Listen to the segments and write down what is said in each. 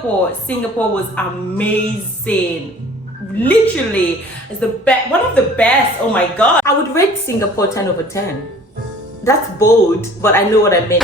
Singapore was amazing. Literally, it's the best, one of the best. Oh my god, I would rate Singapore 10 over 10. That's bold, but I know what I meant.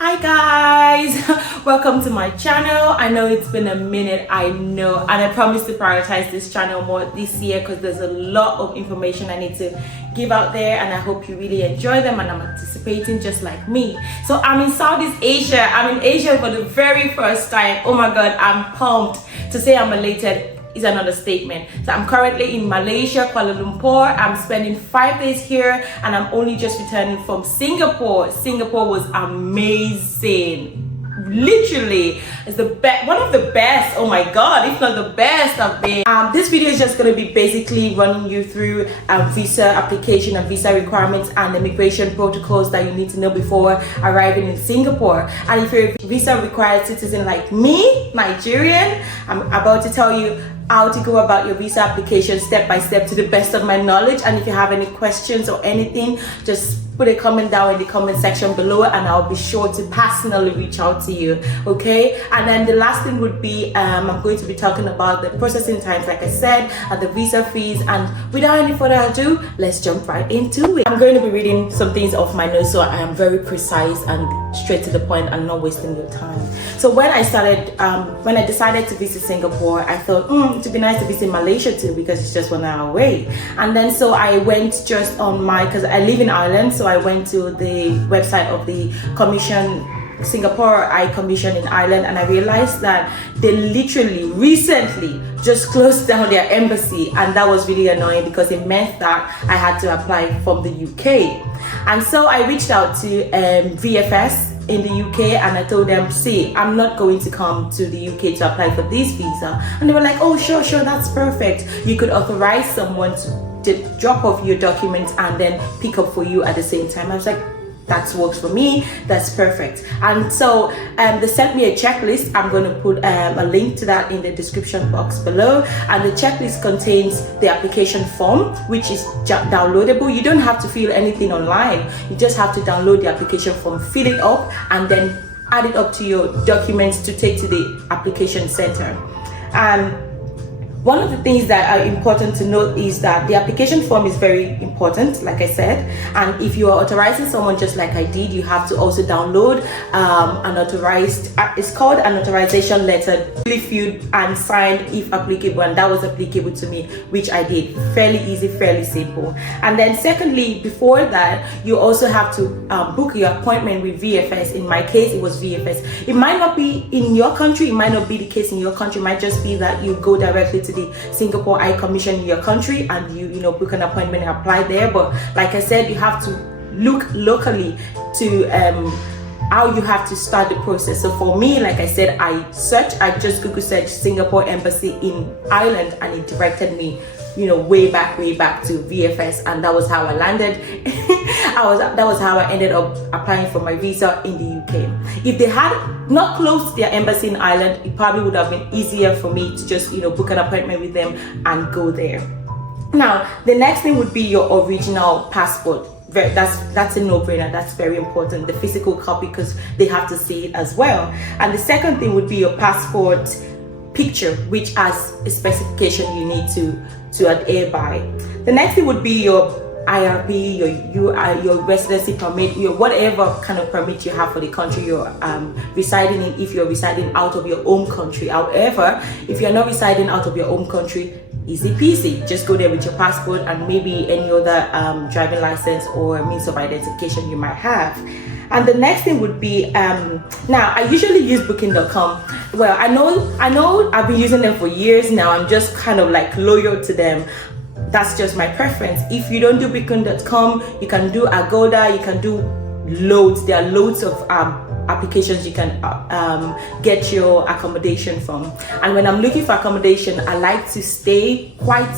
Hi guys, welcome to my channel. I know it's been a minute, I know, and I promise to prioritize this channel more this year because there's a lot of information I need to give out there, and I hope you really enjoy them, and I'm anticipating just like me. So I'm in Southeast Asia. I'm in Asia for the very first time. Oh my god, I'm pumped. To say I'm elated is an understatement. So I'm currently in Malaysia, Kuala Lumpur. I'm spending 5 days here, and I'm only just returning from Singapore. Singapore was amazing. Literally, it's the best, one of the best. Oh my god, if not the best I've been. This video is just going to be basically running you through visa application and visa requirements and immigration protocols that you need to know before arriving in Singapore. And if you're a visa required citizen like me, Nigerian, I'm about to tell you how to go about your visa application step by step to the best of my knowledge. And if you have any questions or anything, just put a comment down in the comment section below, and I'll be sure to personally reach out to you. Okay, and then the last thing would be I'm going to be talking about the processing times, like I said, and the visa fees. And without any further ado, let's jump right into it. I'm going to be reading some things off my notes, so I am very precise and straight to the point and not wasting your time. So when I decided to visit Singapore, I thought it would be nice to visit Malaysia too, because it's just 1 hour away. And then so I went just on because I live in Ireland, so I went to the website of the commission, Singapore Eye Commission in Ireland, and I realized that they literally recently just closed down their embassy, and that was really annoying because it meant that I had to apply from the UK. And so I reached out to VFS in the UK, and I told them, see, I'm not going to come to the UK to apply for this visa. And they were like, oh sure, that's perfect. You could authorize someone to drop off your documents and then pick up for you at the same time. I was like, that works for me, that's perfect. And so they sent me a checklist. I'm going to put a link to that in the description box below, and the checklist contains the application form, which is downloadable. You don't have to fill anything online, you just have to download the application form, fill it up, and then add it up to your documents to take to the application center. And one of the things that are important to note is that the application form is very important, like I said, and if you are authorizing someone just like I did, you have to also download an authorized, it's called an authorization letter, really filled and signed if applicable, and that was applicable to me, which I did. Fairly easy, fairly simple. And then secondly, before that, you also have to book your appointment with VFS. In my case, it was VFS. It might not be in your country, it might not be the case in your country, it might just be that you go directly to the Singapore Eye Commission in your country and you book an appointment and apply there. But like I said, you have to look locally to how you have to start the process. So for me, like I said, I just Google searched Singapore Embassy in Ireland, and it directed me way back to VFS, and that was how I landed. That was how I ended up applying for my visa in the UK. If they had not closed their embassy in Ireland, it probably would have been easier for me to just book an appointment with them and go there. Now the next thing would be your original passport. That's a no-brainer. That's very important, the physical copy, because they have to see it as well. And the second thing would be your passport picture, which has a specification you need to adhere by. The next thing would be your IRP, your residency permit, your whatever kind of permit you have for the country you're residing in, if you're residing out of your own country. However, if you're not residing out of your own country, easy peasy, just go there with your passport and maybe any other driving license or means of identification you might have. And the next thing would be now I usually use booking.com. Well, I know I've been using them for years now. I'm just kind of like loyal to them. That's just my preference. If you don't do booking.com, you can do Agoda, you can do loads. There are loads of applications you can get your accommodation from. And when I'm looking for accommodation, I like to stay quite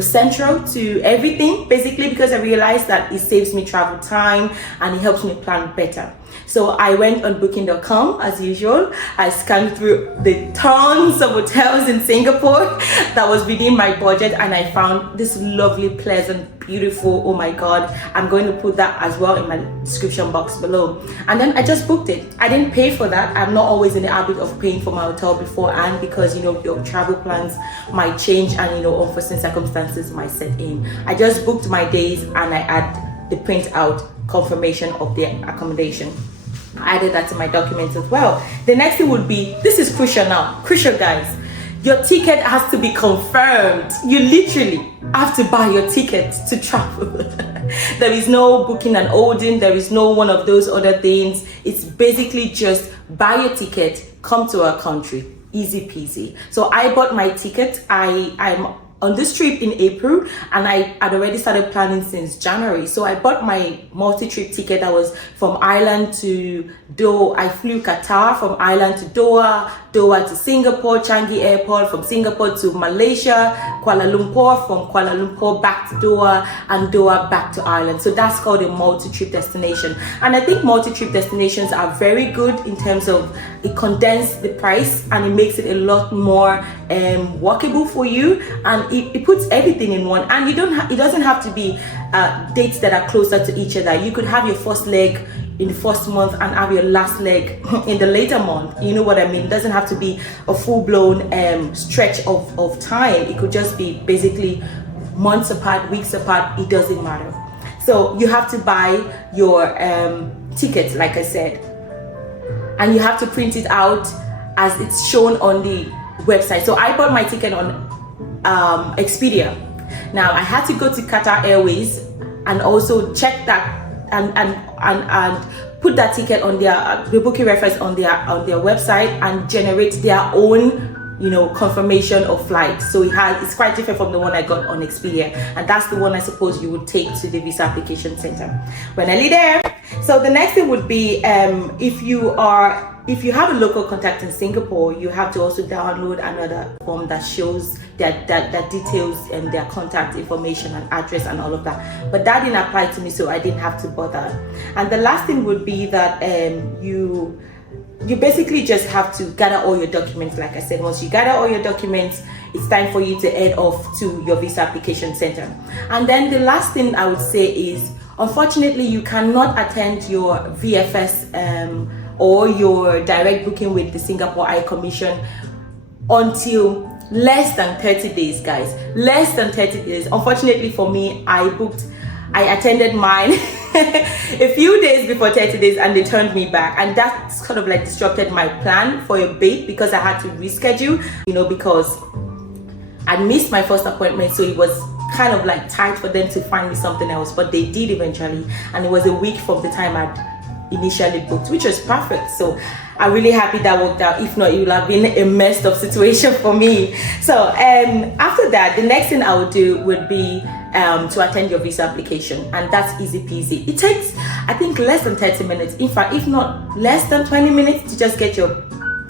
central to everything, basically, because I realized that it saves me travel time and it helps me plan better. So I went on booking.com as usual. I scanned through the tons of hotels in Singapore that was within my budget, and I found this lovely, pleasant, beautiful. Oh my god, I'm going to put that as well in my description box below. And then I just booked it. I didn't pay for that. I'm not always in the habit of paying for my hotel beforehand, because you know your travel plans might change and you know unforeseen circumstances might set in. I just booked my days and I had the print out confirmation of the accommodation. I added that to my documents as well. The next thing would be, this is crucial now, crucial guys, your ticket has to be confirmed. You literally have to buy your ticket to travel. There is no booking and holding, there is no one of those other things. It's basically just buy your ticket, come to our country, easy peasy. So I bought my ticket. I'm on this trip in April, and I had already started planning since January. So I bought my multi-trip ticket that was from Ireland to Doha. I flew Qatar, from Ireland to Doha, Doha to Singapore, Changi Airport, from Singapore to Malaysia, Kuala Lumpur, from Kuala Lumpur back to Doha, and Doha back to Ireland. So that's called a multi-trip destination. And I think multi-trip destinations are very good in terms of it condenses the price and it makes it a lot more workable for you, and it puts everything in one. And it doesn't have to be dates that are closer to each other. You could have your first leg in the first month and have your last leg in the later month. You know what I mean? It doesn't have to be a full-blown stretch of time. It could just be basically months apart, weeks apart. It doesn't matter. So you have to buy your tickets, like I said, and you have to print it out as it's shown on the website. So I bought my ticket on Expedia. Now I had to go to Qatar Airways and also check that and put that ticket on the booking reference on their website and generate their own confirmation of flight. So it's quite different from the one I got on Expedia, and that's the one I suppose you would take to the visa application center when I leave there. So the next thing would be if you have a local contact in Singapore, you have to also download another form that shows that details and their contact information and address and all of that. But that didn't apply to me, so I didn't have to bother. And the last thing would be that you basically just have to gather all your documents. Like I said, once you gather all your documents, it's time for you to head off to your visa application center. And then the last thing I would say is, unfortunately, you cannot attend your VFS or your direct booking with the Singapore High Commission until less than 30 days, guys. Less than 30 days. Unfortunately for me, I attended mine a few days before 30 days and they turned me back, and that's kind of like disrupted my plan for a bit because I had to reschedule, because I missed my first appointment, so it was kind of like tight for them to find me something else, but they did eventually, and it was a week from the time I'd initially booked, which was perfect. So I'm really happy that worked out. If not, it would have been a messed up situation for me. So after that, the next thing I would do would be to attend your visa application, and that's easy peasy. It takes, I think, less than 30 minutes, in fact, if not less than 20 minutes, to just get your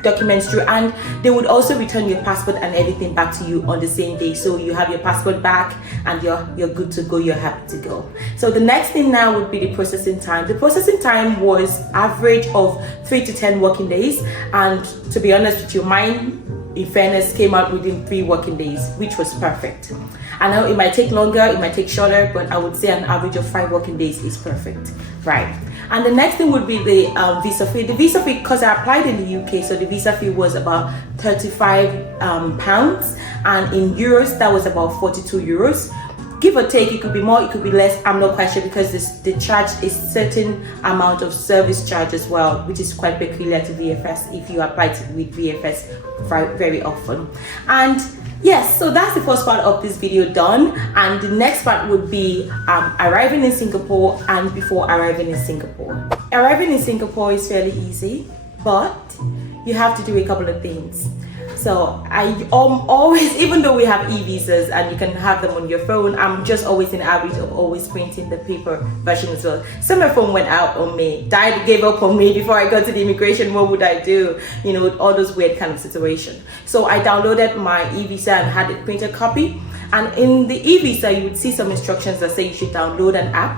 documents through, and they would also return your passport and everything back to you on the same day. So you have your passport back and you're good to go, you're happy to go. So the next thing now would be the processing time. The processing time was average of 3 to 10 working days, and to be honest with you, mine, in fairness, came out within 3 working days, which was perfect. I know it might take longer, it might take shorter, but I would say an average of 5 working days is perfect, right? And the next thing would be the visa fee. The visa fee, because I applied in the UK, so the visa fee was about 35 pounds, and in euros that was about 42 euros. Give or take, it could be more, it could be less, I'm not quite sure, because they charge a certain amount of service charge as well, which is quite peculiar to VFS if you apply with VFS very often. And yes, so that's the first part of this video done, and the next part would be arriving in Singapore and before arriving in Singapore. Arriving in Singapore is fairly easy, but you have to do a couple of things. So I always, even though we have e-visas and you can have them on your phone, I'm just always in the habit of always printing the paper version as well. So my phone went out on me, gave up on me before I got to the immigration. What would I do? All those weird kind of situations. So I downloaded my e-visa and had a printed copy. And in the e-visa, you would see some instructions that say you should download an app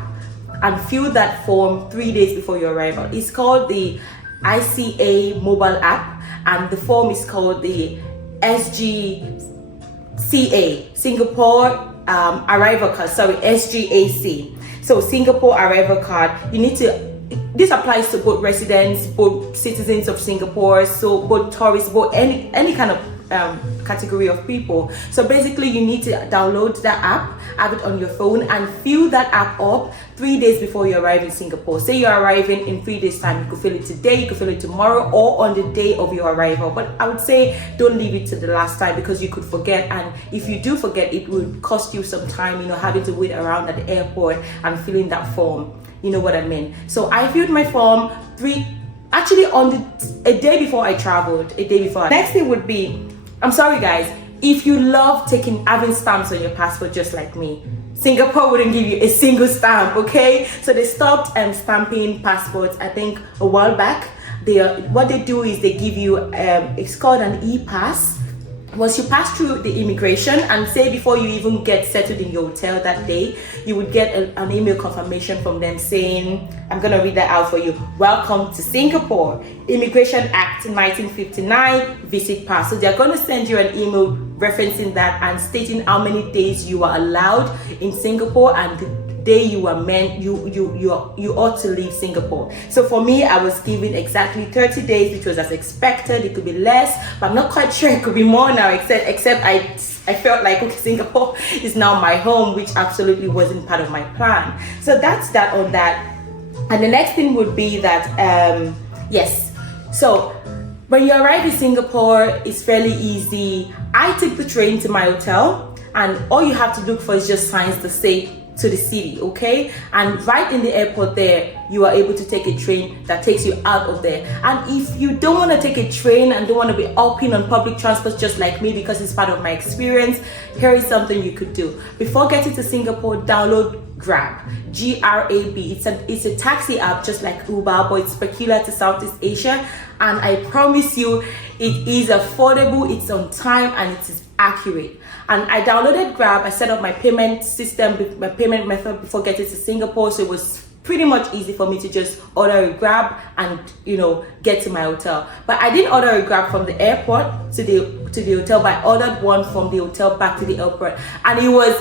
and fill that form 3 days before your arrival. It's called the ICA mobile app, and the form is called the SGCA, Singapore arrival card, sorry, SGAC. So Singapore arrival card, you need to, this applies to both residents, both citizens of Singapore, so both tourists, both any kind of category of people. So basically you need to download that app, have it on your phone, and fill that app up 3 days before you arrive in Singapore. Say you're arriving in 3 days time, you could fill it today, you could fill it tomorrow, or on the day of your arrival. But I would say don't leave it to the last time, because you could forget, and if you do forget, it would cost you some time, having to wait around at the airport and filling that form. You know what I mean? So I filled my form a day before I traveled, Next thing would be, I'm sorry guys, if you love having stamps on your passport just like me, Singapore wouldn't give you a single stamp, okay? So they stopped stamping passports, I think a while back. What they do is they give you, it's called an e-pass. Once you pass through the immigration, and say before you even get settled in your hotel that day, you would get an email confirmation from them saying, I'm gonna read that out for you. Welcome to Singapore, Immigration Act 1959, visit pass. So they're gonna send you an email referencing that and stating how many days you are allowed in Singapore and the day you are you ought to leave Singapore. So for me, I was given exactly 30 days, which was as expected. It could be less, but I'm not quite sure it could be more now, except I felt like, okay, Singapore is now my home, which absolutely wasn't part of my plan. So that's that on that. And the next thing would be that yes, so when you arrive in Singapore, it's fairly easy. I took the train to my hotel, and all you have to look for is just signs to say to the city, okay? And right in the airport there, you are able to take a train that takes you out of there. And if you don't want to take a train and don't want to be hopping on public transport just like me, because it's part of my experience, here is something you could do. Before getting to Singapore, download Grab, G-R-A-B. It's a taxi app just like Uber, but it's peculiar to Southeast Asia. And I promise you, it is affordable, it's on time, and it is accurate. And I downloaded Grab. I set up my payment system, my payment method before getting to Singapore, so it was pretty much easy for me to just order a Grab and get to my hotel. But I didn't order a Grab from the airport to the hotel, but I ordered one from the hotel back to the airport, and it was,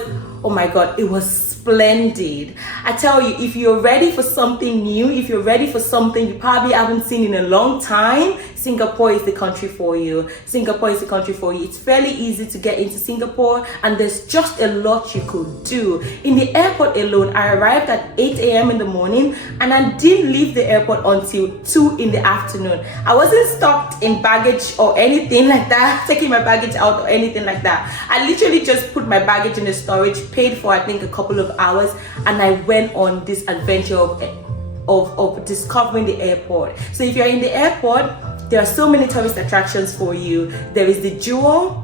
oh my god, it was splendid. I tell you, if you're ready for something new, if you're ready for something you probably haven't seen in a long time, Singapore is the country for you. Singapore is the country for you. It's fairly easy to get into Singapore, and there's just a lot you could do. In the airport alone, I arrived at 8 a.m. in the morning, and I didn't leave the airport until 2 in the afternoon. I wasn't stopped in baggage or anything like that, taking my baggage out or anything like that. I literally just put my baggage in the storage, paid for I think a couple of hours, and I went on this adventure of discovering the airport. So if you're in the airport, there are so many tourist attractions for you. There is the Jewel,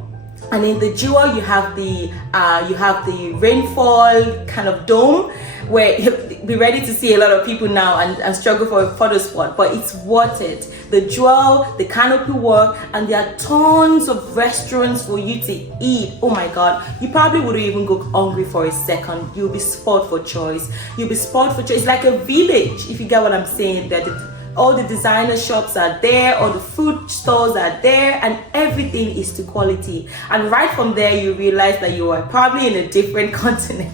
and in the Jewel you have the rainfall kind of dome, where you'll be ready to see a lot of people now and struggle for a photo spot, but it's worth it. The Jewel, the canopy walk, and there are tons of restaurants for you to eat. Oh my god, you probably wouldn't even go hungry for a second. You'll be spoiled for choice. It's like a village, if you get what I'm saying. All the designer shops are there, all the food stores are there, and everything is to quality. And right from there, you realize that you are probably in a different continent,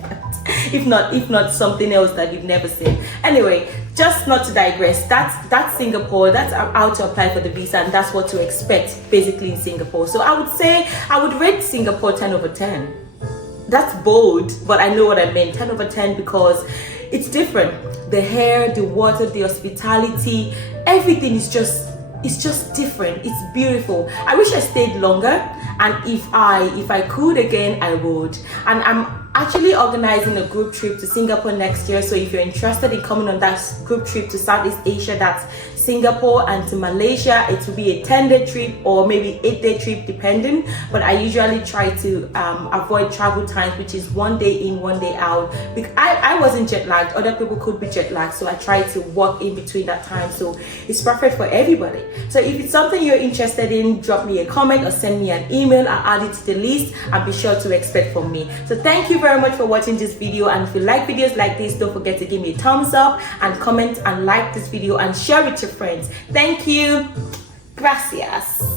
if not something else that you've never seen. Anyway, just not to digress, that's Singapore. That's how to apply for the visa, and that's what to expect basically in Singapore. So I would say I would rate Singapore 10 over 10. That's bold, but I know what I mean. 10 over 10 because it's different. The hair, the water, the hospitality, everything is just different. It's beautiful. I wish I stayed longer, and if I could again, I would. And I'm actually organizing a group trip to Singapore next year, so if you're interested in coming on that group trip to Southeast Asia, that's Singapore and to Malaysia, it will be a 10-day trip or maybe 8-day trip depending, but I usually try to avoid travel times, which is 1 day in, 1 day out, because I wasn't jet lagged. Other people could be jet lagged, so I try to walk in between that time, so it's perfect for everybody. So if it's something you're interested in, drop me a comment or send me an email. I'll add it to the list and be sure to expect from me. So thank you very much for watching this video, and if you like videos like this, don't forget to give me a thumbs up and comment and like this video and share with your friends. Thank you. Gracias.